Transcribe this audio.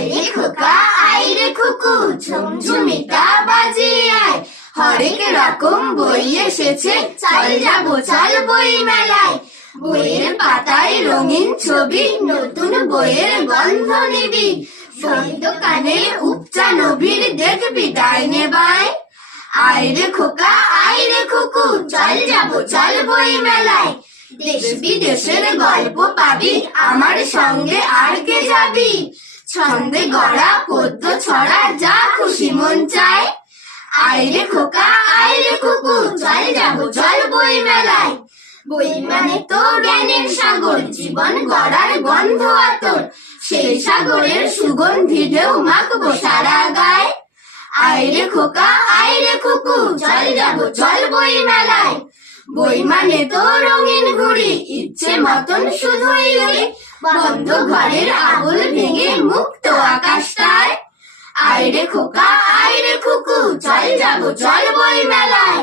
আইরে খোকা আইরে খুকু ঝুমঝুমিটা বাজিয়ে আয় হরেক রকম বই এসেছে। চল যাব, চল বই মেলায় বইয়ের পাতায় রঙিন ছবি, নতুন বইয়ের গন্ধ নিবি। সন্ত কানে উপচা নবীর দেখবি, ডাইনে বাই আইরে খোকা আইরে খুকু, চল যাব, চল বই মেলায় দেশ বিদেশের গল্প পাবি, আমার সঙ্গে আর কে যাবি? ছন্দে গড়া, পদ্য ছড়া যা খুশি মন চায়। আইরে খোকা আইরে কুকু চল যাব চল বই মেলায়। বই মানে তো জ্ঞানের সাগর, জীবন গড়ার গন্ধ আতর। সেই সাগরের সুগন্ধি ঢেউ মাখবো সারা গায়। আইরে খোকা আইরে কুকু চল যাব চল বই মেলায়। বই মানে তো রঙিন ঘুড়ি ইচ্ছে মতন শুধুই বন্ধ ঘরের আগুল আইরে খোকা আইরে খুকু চল যাব চল বই মেলায়